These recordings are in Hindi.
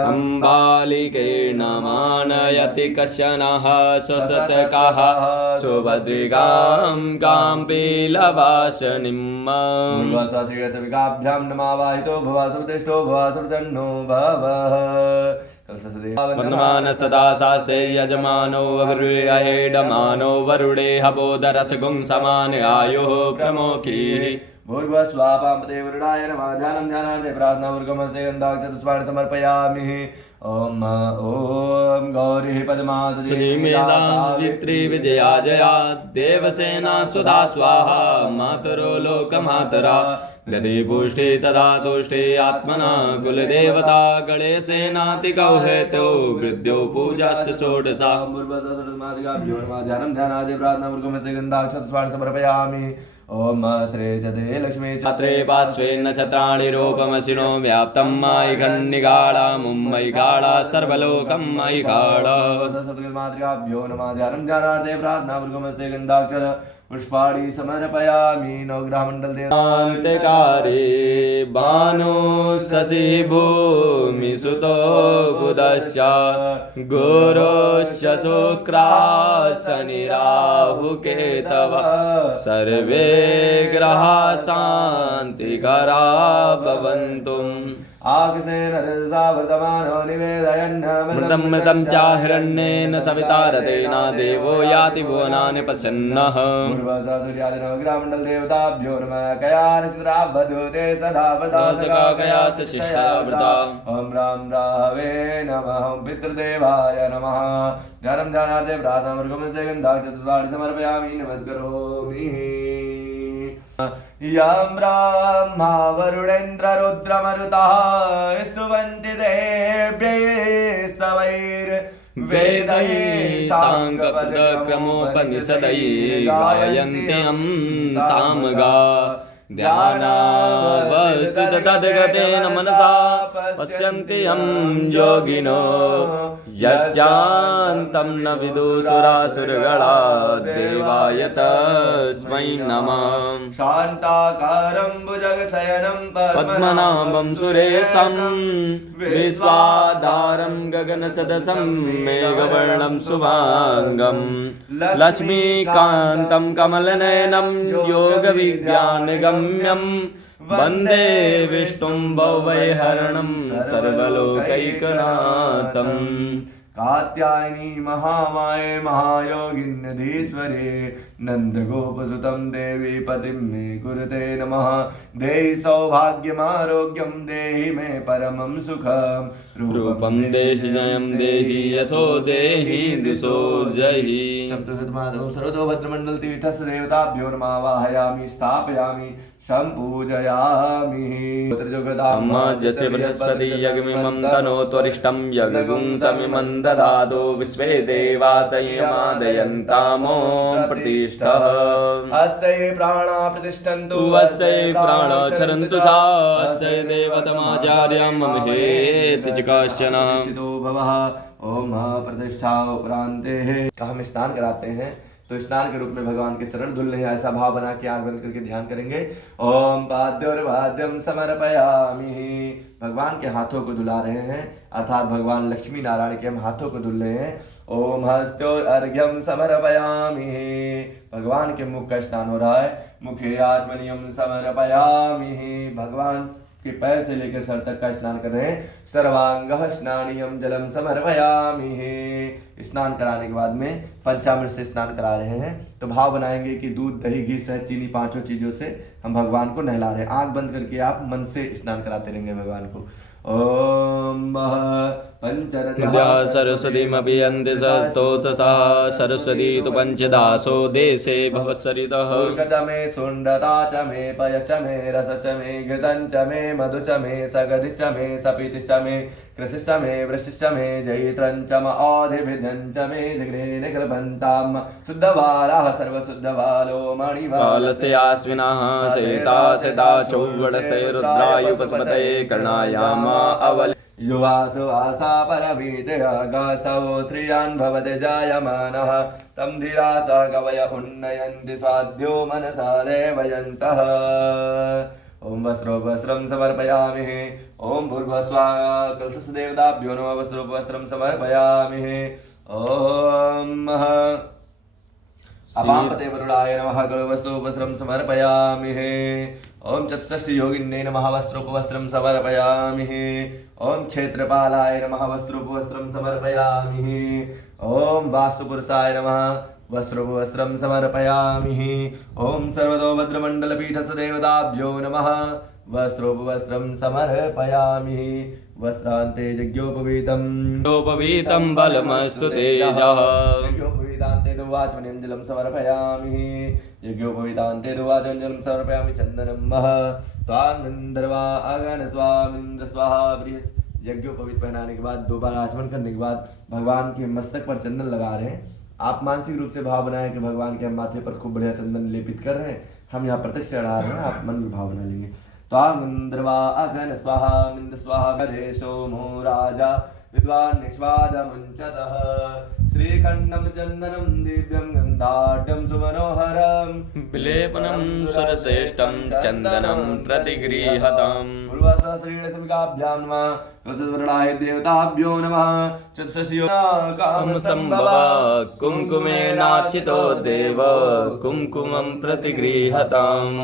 अम्बालिके नमानयति कश्चनः स्वशतकः सुभद्रिकां काम्पीलवासनिम् श्रीरसविकाभ्यां नमावाहितो भवासुदिष्टो भवासुप्रसन्नो भवः वर्तमानस्तथा शास्ते यजमानो वरुणेडमानो वरुणे हबोधरसगुं समान आयुः प्रमोखी भूर्भुवस्वापां वरुणाय नमः ध्यानं ध्यानार्थे प्रार्थना वर्गमस्ते गन्धाक्षतस्वान् समर्पयामि ॐ गौरी पद्मा सजीमेधावित्री विजया जया देवसेना सुधा स्वाहा मातरो लोकमातरा गदे पुष्टे तदा तुष्टे आत्मना कुलदेवता गणेशेनातिकौ हेतौ वृद्ध्यो पूजाश्च षोडशा ध्यानं ध्यानार्थे प्रार्थना वर्गमस्ते गन्धाक्षतस्वान् समर्पयामि ओम श्रेयते लक्ष्मी छत्रे पार्श्वे नक्षत्राणि रूपमसिनो व्याप्तं मायिखण्डिकाळा मुम्मयिकाळा सर्वलोकं मयिकाळा मातृकाभ्यो नमः ध्यानं ध्यानार्थे प्रार्थना वर्गमस्ते गन्धाक्षर पुष्पाणि समर्पयामि नवग्रहमण्डल देवान्तेकारे भानु शशि भूमिसुतो बुधश्च गुरुश्च शुक्रः शनिराहुकेतवः सर्वे ग्रहा शान्तिकरा भवन्तु आकृष्णेन रजसा वर्तमानो निवेदयन्नमृतं मृतं च हिरण्येन सविता रतेन देवो याति भुवनानि प्रसन्नः सूर्यादिनवग्रहमण्डल देवताभ्यो नमः कयानिसिद्धावधूते सदा कयास शिष्टावृता ॐ राम राहवे नमः पितृदेवाय नमः ध्यानं ध्यानार्थे प्रार्थना वर्गमस्ते गन्धाक्षतस्वाणि समर्पयामि नमस्करोमि यं ब्रह्मा वरुणेन्द्र रुद्रमरुतः स्तुवन्ति देव्यैस्तवैर्वेदैः साङ्गपदक्रमोपनिषदैः गायन्त्यं सामगा ध्यानावस्थित तद्गतेन मनसा पश्यन्ति यं योगिनो यस्यान्तं न विदुषुरासुरगणा देवाय तस्मै नमः शान्ताकारं भुजगशयनं पद्मनाभं सुरेशं विश्वाधारं गगनसदसं मेघवर्णं शुभांगं लक्ष्मीकान्तं कमलनयनं योगविज्ञानगम्यं वन्दे विष्णुं भवभयहरणं सर्वलोकैकनाथम् कात्यायनी महामाये महायोगिन्यधीश्वरे नन्दगोपसुतं देवी पतिं मे कुरुते नमः देहि सौभाग्यमारोग्यं देहि मे परमं सुखं रूपं देहि जयं देहि यशो देहि दिशो जहि शब्दहृतमाधवं सर्वतोभद्रमण्डल तीर्थस्य देवताभ्यो नमः वाहयामि स्थापयामि सम्पूजयामि जस्य बृहस्पति यज्ञमिमं तनोत्वरिष्ठं यज्ञं समिमं ददातु विश्वे देवा संयमादयन्तामो प्रतिष्ठः अस्यै प्राणा प्रतिष्ठन्तु अस्यै प्राण चरन्तु सा अस्यै देवतमाचार्यं मम हेति च कश्चन भवः ओम प्रतिष्ठा उपरान्ते हम स्नान कराते हैं तो स्नान के रूप में भगवान के चरण धुल रहे हैं, ऐसा भाव बना के आंख बंद करके ध्यान करेंगे। ओम पाद्योर्वाद्यम समर्पयामि, भगवान के हाथों को धुला रहे हैं, अर्थात भगवान लक्ष्मी नारायण के हम हाथों को धुल रहे हैं। ओम हस्तोर्घ्यम समर्पयामि, भगवान के मुख का स्नान हो रहा है। मुखे आचमनीयम समर्पयामि, भगवान के पैर से लेकर सर तक का स्नान कर रहे हैं। सर्वांगः स्नानियम जलम समर्पयामि, स्नान कराने के बाद में पंचामृत से स्नान करा रहे हैं। तो भाव बनाएंगे कि दूध दही घी शहद चीनी पांचों चीजों से हम भगवान को नहला रहे हैं। आंख बंद करके आप मन से स्नान कराते रहेंगे भगवान को। ओम सरस्वतीमपि अन्ते स्तोत्रसा सरस्वती तु पंचदासो देशे भवत्सरितः। च मे सुण्डता च मे पयश्च मे रसश्च मे घृतं च मे मधु च मे सगधिश्च मे सपीतिश्च मे कृषिश्च मे वृष्टिश्च मे जैत्रं च म औधिभिद्यं च मे जग्नेन कल्पन्तां शुद्धवाराः सर्वशुद्धवालो मणिवालस्ते आश्विनः सेता सदा चौवडस्ते रुद्रायुपस्पते कर्णायामा अवल युवासु आसा परवीतयागासौ श्रियान् भवति जायमानः तं धीरासा कवय उन्नयन्ति स्वाद्यो मनसा देवयन्तः। ओम वस्त्रं समर्पयामि। ओम भूर्भुवस्वाहा कलशस्य देवताभ्यो नमः वस्त्रं समर्पयामि। ओम अपापते वरुणाय नमः कलवस्त्रं समर्पयामि। ओम चतुष्षष्टि योगिन्ये नमः वस्त्रं समर्पयामि। ओम क्षेत्रपालाय नमः वस्त्रं समर्पयामि। ओम वास्तुपुरुषाय नमः वस्त्रं समर्पयामि। ओम सर्वतोभद्रमण्डलपीठस्य देवताभ्यो नमः वस्त्रं समर्पयामि। वस्त्रान्ते यज्ञोपवीतं बलमस्तु तेजः यज्ञोपवीतान्ते दुवाचमनिञ्जलं समर्पयामि। यज्ञोपवीतान्ते दुवाचमनिञ्जलं समर्पयामि। चन्दनं मह त्वाङ्गन्धर्वा अगन स्वामिन्द्र स्वाहा बृहस्। यज्ञोपवीत पहनाने के बाद 2 बार आचमन करने के बाद भगवान के मस्तक पर चंदन लगा रहे हैं। आप मानसिक रूप से भाव बनाएं कि भगवान के माथे पर खूब बढ़िया चंदन लेपित कर रहे हैं। हम यहाँ प्रत्यक्ष चढ़ा रहे हैं, आप मन में भाव बना लेंगे। त्वाङ्गन्धर्वा अगन स्वाहा मिन्द्र स्वाहा गधेशो मो राजा विद्वान् निक्ष्वादमुञ्चतः। श्रीखण्डं चन्दनं दिव्यं गन्धाढ्यं सुमनोहरं विलेपनं सुरश्रेष्ठं चन्दनं प्रतिगृह्यताम्। पूर्वसहस्रीणसमिकाभ्यां नमः कलशस्वर्णाय देवताभ्यो नमः। चतुष्षष्टियो कामसम्भव कुङ्कुमेनार्चितो देव कुङ्कुमं प्रतिगृह्यताम्।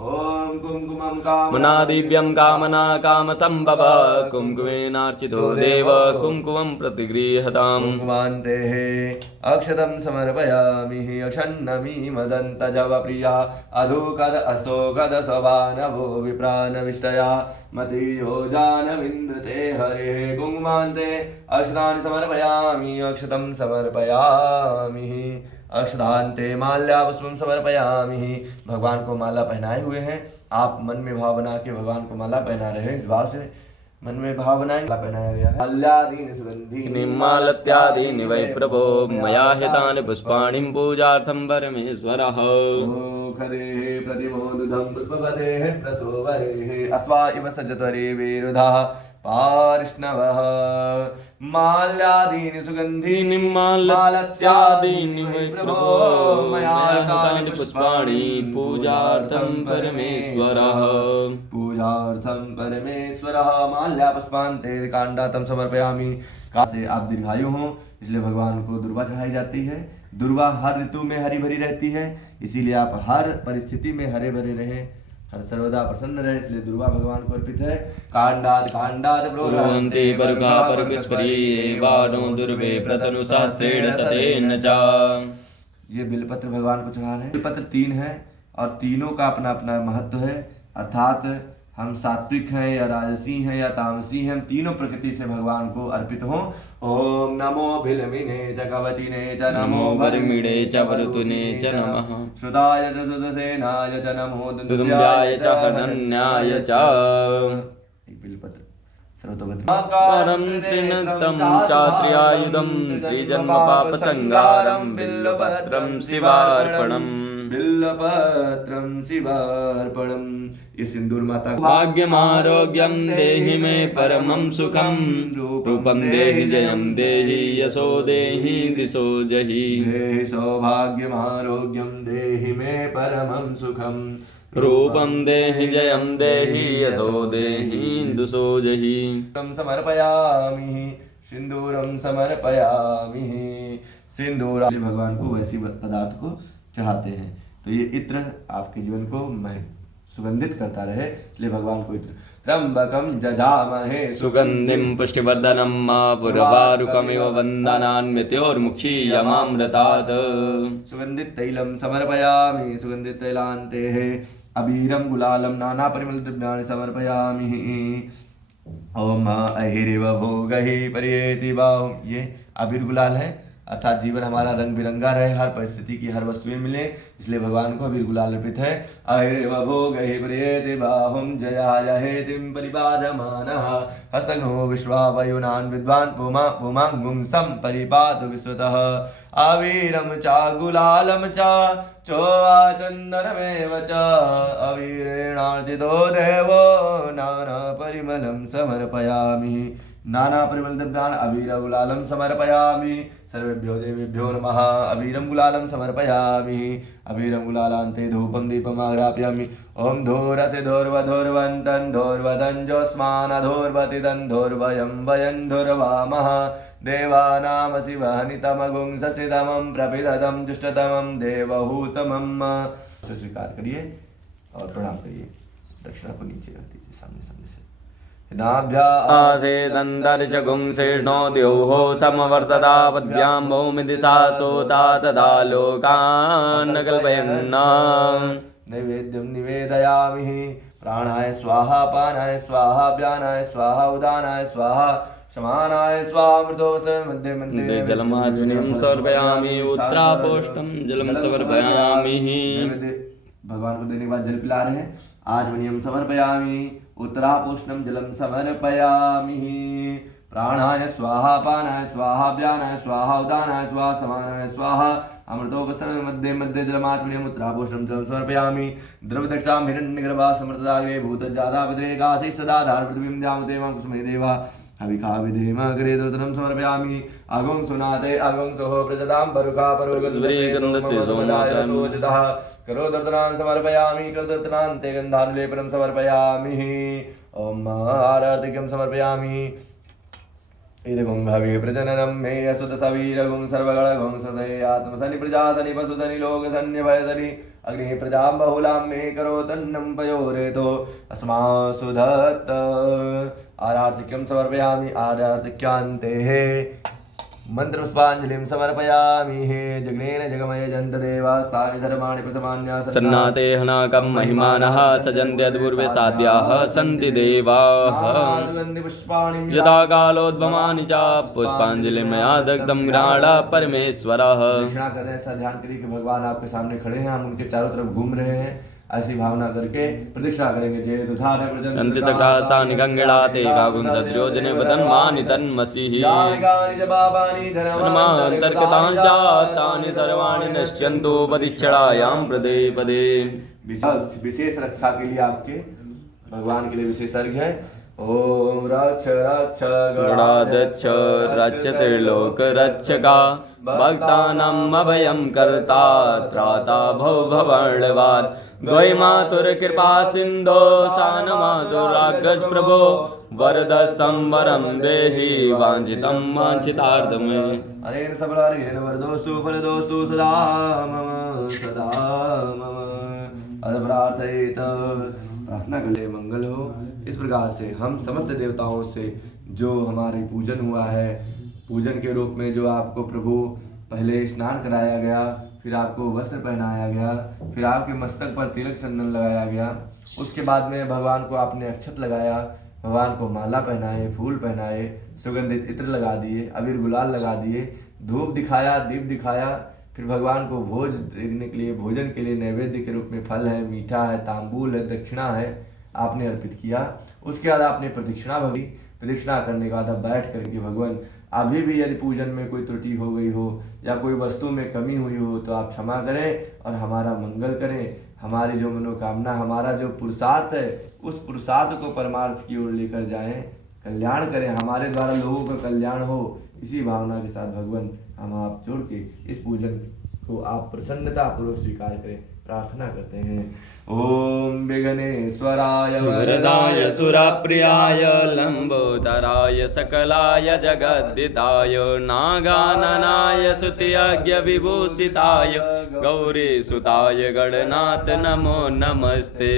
ओम कुंकुमं मनादिव्यं कामना कामसम्भव कुङ्कुमेनार्चितो देव कुङ्कुमं प्रतिगृह्यताम्। कुङ्कुमान्ते अक्षतं समर्पयामि। अक्षन्नमी मदन्तजवप्रिया अधोकद अशोकद सवानवो विप्राणविष्टया मतीयो जानविन्द्रते हरे। कुङ्कुमान्ते अक्षतानि समर्पयामि। अक्षतं समर्पयामि। अक्षतान्ते माल्यापुष्पं समर्पयामि। भगवान को माला पहनाए हुए हैं। आप मन में भाव बना के भगवान को माला पहना रहे हैं। इस भाव से मन में भाव बनाएंगे। माला पहनाया गया है। माल्यादीनि सुगन्धीनि मालत्यादीनि वै प्रभो मया हितानि पुष्पाणि पूजार्थं परमेश्वरः। खदेः प्रतिमोदुधं पुष्पपदेः प्रसोवरेः अस्वा इव सजतरे विरुधः पार्ष्णवः। माल्यादीनि सुगन्धीनि मालत्यादीनि वै प्रभो मया हितानि पुष्पाणि पूजार्थं परमेश्वरः। पूजार्थं परमेश्वरः। माल्यापुष्पान्ते काण्डातं समर्पयामि। से आप दीर्घायु हो इसलिए भगवान को दुर्वा चढ़ाई जाती है। दुर्वा हर ऋतु में हरी भरी रहती है, इसीलिए आप हर परिस्थिति में हरे भरे रहें, हर सर्वदा प्रसन्न रहे, इसलिए दुर्वा भगवान को अर्पित है। कांडात प्रोहन्ते परुका परमेश्वरी वाणो दुर्वे प्रतनु सहस्त्रेण सतेन च। ये बिलपत्र भगवान को चढ़ा रहे हैं। बिलपत्र 3 है और तीनों का अपना अपना महत्व है, अर्थात हम सात्विक हैं या राजसी हैं या तामसी हैं, हम तीनों प्रकृति से भगवान को अर्पित हों। ओम नमो बिलमिने च कवचिने च नमो भर्मिणे च वरुतुने च नमः। श्रुताय च सुदसेनाय च नमो दुदुम्ब्याय च हनन्याय च। एक बिलपत्र सर्वतोभद्र परं त्रिनतं चात्र्यायुधं त्रिजन्म पापसंहारं बिल्वपत्रं शिवार्पणम्। बिल्वपत्रं शिवार्पणम्। ये सिंदूर माता भाग्यमारोग्यं देहि मे परमं सुखं रूपं देहि जयं देहि यशो देहि दिशो जहि। देहि सौभाग्यमारोग्यं देहि मे परमं सुखं रूपं देहि जयं देहि यशो देहि दिशो जहि। समर्पयामि सिंदूरं समर्पयामि। सिंदूर भगवान को वैसी पदार्थ को चढ़ाते हैं, तो ये इत्र आपके जीवन को सुगंधित करता रहे, इसलिए भगवान को इत्र। त्र्यंबकं जजामहे सुगंधिं पुष्टिवर्धनं पुरवारुकमिव वन्दनान्मृत्योर्मुक्षीयमामृतात्। सुगंधित तैलं समर्पयामि। सुगंधित तैलान्ते अबीरं गुलालं नाना परिमल द्रव्याणि समर्पयामि। ओम अहिरिव भोगहि परियेति बाहुं। ये अबीर गुलाल है, अर्थात जीवन हमारा रंग बिरंगा रहे, हर परिस्थिति की हर वस्तुएं मिले, इसलिए भगवान को अबीर गुलाल अर्पित है। अहिरिव भोगहि परियेति बाहुं जयाय हेतिं परिपादमानः। हस्तघ्नो विश्वावयुनान् विद्वान् पुमांगुं संपरिपातु विश्वतः। अवीरं च गुलालं च चोवाचन्दनमेव च। अवीरेणार्चितो देवो नाना परिमलं समर्पयामि। नाना परिमल द्रव्यान् अबीर गुलालं समर्पयामि। सर्वेभ्यो देवेभ्यो नमः। अबीरं गुलालं समर्पयामि। अबीरं गुलालान्ते धूपं दीपमाग्रापयामि। ओम धूरसि धूर्वधूर्वन्तं धूर्वदं जोस्मानधूर्वतिदं धूर्वयं वयं धूर्वामः देवानामसि वहनितमगुं षष्ठितमं प्रपिदतं जुष्टतमं देवहूतमं। स्वीकार करिए और प्रणाम करिए। दक्षिणा को नीचे रख दीजिए, सामने सामने से। नाभ्यासेदन्तर्जगुंसेष्णो द्योः समवर्तता पद्भ्यां भौमिति सा सोता तदा लोकान् कल्पयन्। नैवेद्यं निवेदयामि। प्राणाय स्वाहा, पानाय स्वाहा, व्यानाय स्वाहा, उदानाय स्वाहा, समानाय स्वाहा। मृतोऽवसरे मध्ये मध्ये जलमाचमनीयं समर्पयामि। उत्तरापोष्टं जलं समर्पयामि। भगवान को देने के बाद जल पिला रहे हैं। आचमनीयं समर्पयामि। उत्तरापोष्णं जलं समर्पयामि। प्राणाय स्वाहा, पानाय स्वाहा, व्यानाय स्वाहा, उदानाय स्वाहा, समानाय स्वाहा। अमृतोपसर्ग मध्ये मध्ये जलमाचमनीयम् उत्तरापोष्णं जलं समर्पयामि। द्रवदक्षां हिरण्यगर्भा समृतदाग्रे भूतजातापद्रेकासि सदाधार पृथ्वीं द्यामदेवां कुसुमे देवा हविखा विधेम अग्रे दर्दनं समर्पयामि। अगुं सुनाते अगुं सोह प्रजतां परुखा परुगन्धस्य सोमदायसोजतः करो दर्दनान् समर्पयामि। करो दर्दनान्ते गन्धानुलेपनं समर्पयामि। ओम आरतिकं समर्पयामि। इदगुं हवि प्रजननं मे असुतसवीरगुं सर्वगणगुं ससे आत्मसनि प्रजासनि पशुधनि लोकसन्यभयसनि अग्नि प्रजां बहुलां मे करो तन्नं पयोरेतो अस्मासु धत्त। आरार्तिक्यं समर्पयामि। आरार्तिक्यान्ते मंत्रपुष्पाञ्जलिं समर्पयामि। जग्नेन जगमय जन्तदेवास्तानि धर्माणि प्रथमान्यास सन्नाते हनाकं महिमानः सजन्त्यद्पूर्वे साध्याः सन्ति देवाः। यथा कालोद्भवानि च पुष्पाञ्जलिं मया दग्धं गृहाण परमेश्वरः। दक्षिणा कर रहे हैं, ऐसा ध्यान करिए कि भगवान आपके सामने खड़े हैं, हम उनके चारों तरफ घूम रहे हैं। ऐसी भावना करके प्रदक्षिणा करेंगे। जय दुधार अंत्यचक्रास्तानि गंगेलाते कागुं सद्योजने वदन्मानि तन्मसिः। तर्कतानि जातानि सर्वाणि नश्यन्तु प्रदक्षिणायां पदे पदे। विशेष रक्षा के लिए आपके भगवान के लिए विशेष अर्घ है। ओम रक्ष रक्ष गणाध्यक्ष रक्षतिर्लोक रक्षका भक्तानाम् अभयं कर्ता त्राता भव भवणवाद। द्वै मातुर कृपा सिन्धो सानमातुराग्रज प्रभो वरदस्तं वरं देहि वाञ्छितं वाञ्छितार्थमे। अनेन सबलार्घेन वरदोस्तु फलदोस्तु सदा मम सदा मम। अथ प्रार्थयेत, प्रार्थना कर ले मंगल हो। इस प्रकार से हम समस्त देवताओं से जो हमारी पूजन हुआ है, पूजन के रूप में जो आपको प्रभु पहले स्नान कराया गया, फिर आपको वस्त्र पहनाया गया, फिर आपके मस्तक पर तिलक चंदन लगाया गया, उसके बाद में भगवान को आपने अक्षत लगाया, भगवान को माला पहनाए, फूल पहनाए, सुगंधित इत्र लगा दिए, अबीर गुलाल लगा दिए, धूप दिखाया, दीप दिखाया, फिर भगवान को भोज देने के लिए, भोजन के लिए नैवेद्य के रूप में फल है, मीठा है, तांबूल है, दक्षिणा है, आपने अर्पित किया। उसके बाद आपने प्रदक्षिणा भगी। प्रदक्षिणा करने के बाद अब बैठ करके भगवान अभी भी यदि पूजन में कोई त्रुटि हो गई हो या कोई वस्तु में कमी हुई हो तो आप क्षमा करें और हमारा मंगल करें। हमारी जो मनोकामना, हमारा जो पुरुषार्थ है, उस पुरुषार्थ को परमार्थ की ओर लेकर जाएं, कल्याण करें, हमारे द्वारा लोगों का कल्याण हो। इसी भावना के साथ भगवान हम आप जोड़ के इस पूजन को आप प्रसन्नता पूर्वक स्वीकार करें, प्रार्थना करते हैं। ओम विघ्नेश्वराय वरदाय सुरप्रियाय लंबोदराय सकलाय जगद्दिताय नागाननाय स्तुत्यज्ञ विभूषिताय गौरीसुताय गणनाथ नमो नमस्ते।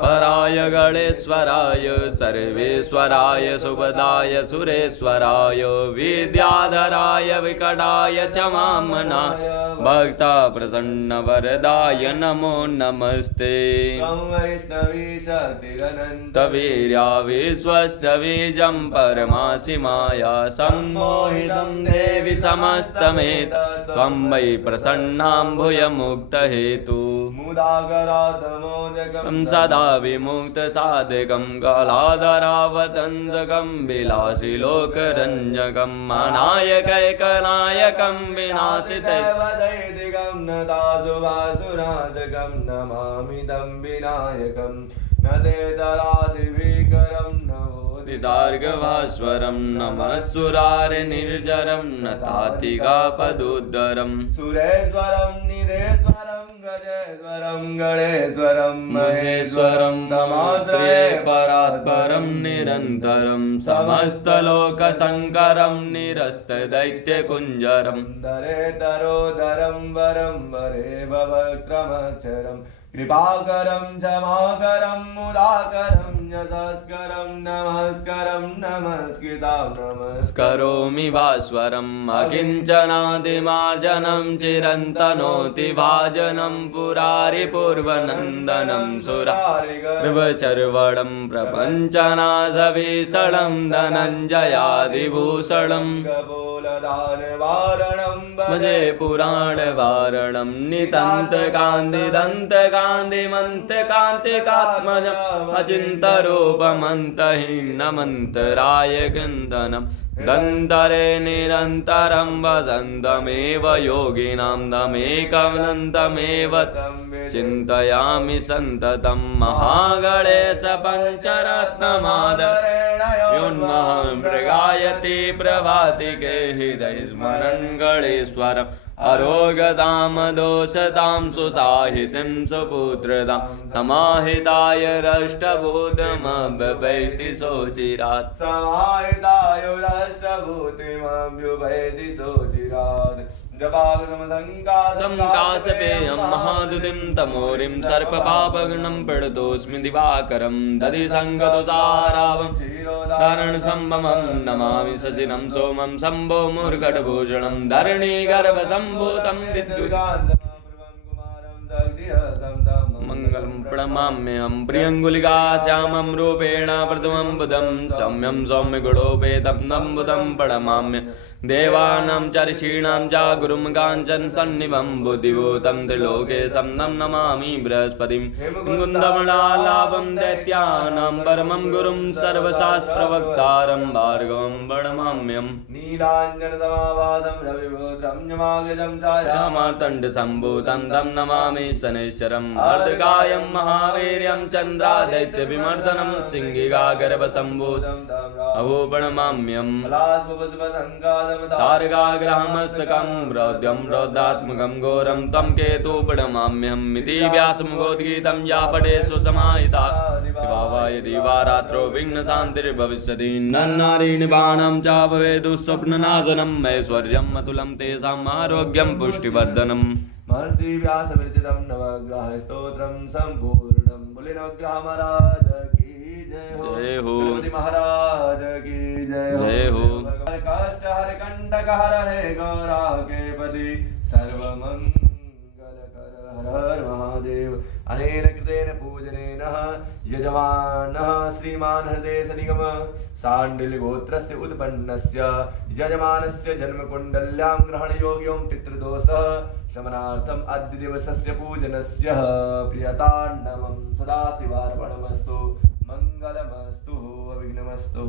पराय गणेश्वराय सर्वेश्वराय सुपदाय सुरेश्वराय विद्याधराय विकटाय च वामनाय भक्ता प्रसन्न वरदाय नमो नमस्ते। वैष्णवीशक्तिरनन्तवीर्या विश्वस्य बीजं परमासि माया सम्मोहितं देवि समस्तमेत त्वं वै प्रसन्नां भूय मुक्तहेतु सदा विमुक्तसाधकं कालाधरावतंसकं विलासि लोकरञ्जकं अनायकैकनायकं विनाशितैवदैदिकं नदाशुभासुराजकं नमामि तं विनायकं न तेतरादिविकरं नवोदितार्गभास्वरं नमः सुरारिनिर्जरं न तातिकापदुद्धरं सुरेश्वरं निधेश्वरं गजेश्वरं गणेश्वरं महेश्वरं नमाश्रये परात्परं निरन्तरं समस्तलोकशङ्करं निरस्तदैत्यकुञ्जरं दरे तरोदरं वरं वरे भवक्रमक्षरं कृपाकरं क्षमाकरं मुदाकरं यशस्करं नमस्करं नमस्कृतां करोमि भास्वरम् अकिञ्चनादिमार्जनं चिरन्तनोति भाजनं पुरारिपूर्वनन्दनं सुरारिगर्भचर्वणं प्रपञ्चनाशभीषणं धनञ्जयादिभूषणं भजे पुराणवारणं नितन्तकान्तिदन्तकान्तिमन्तकान्तिकात्मजम् अचिन्तरूपमन्तहीनमन्तराय क्रन्दनं दन्तरे निरन्तरं वसन्तमेव योगिनां दमेकवनन्तमेव चिन्तयामि सन्ततं महागणेश पञ्चरत्नमादरेण योन्महं प्रगायति प्रभातिके हृदय स्मरन् गणेश्वरम् अरोगतां दोषतां सुसाहितिं सुपुत्रतां समाहिताय रष्टभूतमभ्युपैति सोचिरात् समाहिताय रष्टभूतिमभ्युपैति सोचिरात् संकाशपेयं महादुतिं तमोरिं सर्पपापगणं प्रणतोऽस्मि दिवाकरं दधि सङ्गतुषारावं धारणसम्भवं नमामि शशिनं सोमं शम्भो मूर्खटभूषणं धरणीगर्भसम्भूतं विद्युत् मङ्गलं प्रणमाम्यहं प्रियङ्गुलिका श्यामं रूपेण प्रथमं बुधं सौम्यं सौम्यगुणोपेतं नं बुधं प्रणमाम्य देवानां च ऋषीणां च गुरुं काञ्चन सन्निभं बुद्धिभूतं त्रिलोकेशं नं नमामि बृहस्पतिं कुन्दमलालाभं दैत्यानां परमं गुरुं सर्वशास्त्रप्रवक्तारं भार्गवं प्रणमाम्यहं नीलाञ्जनसमाभासं रविपुत्रं यमाग्रजं रामार्तण्डसम्भूतं तं नमामि शनैश्वरम् अर्धकायं महावीर्यं चन्द्रादैत्यविमर्दनं सिंहिकागर्भसम्भूतं अहो प्रणमाम्यहं तारकाग्रहमस्तकं रौद्रं रौद्रात्मकं घोरं तं केतु प्रणमाम्यहम् इति व्यासमुखोद्गीतं या पठे सुसमाहिता वा यदि वा रात्रौ विघ्नशान्तिर्भविष्यति नन्नारीनिबाणं च भवेत् स्वप्ननाशनम् ऐश्वर्यम् अतुलं तेषाम् आरोग्यं पुष्टिवर्धनम् महर्षि व्यासविरचितं नवग्रहस्तोत्रं सम्पूर्णं बुलिनवग्रह महाराज की जय हो महाराज की जय हो कष्ट हर कंटक हर हे गौरा के पति सर्वमंगल कर हर हर महादेव अनेन कृतेन पूजनेन यजमानः श्रीमान् हृदयेश निगम शाण्डिल्यगोत्रस्य उत्पन्नस्य यजमानस्य जन्मकुण्डल्यां ग्रहणयोग्यं पितृदोषः शमनार्थम् अद्य दिवसस्य पूजनस्य प्रियताण्डवं सदाशिवार्पणमस्तु मंगलमस्तु अविघ्नमस्तु।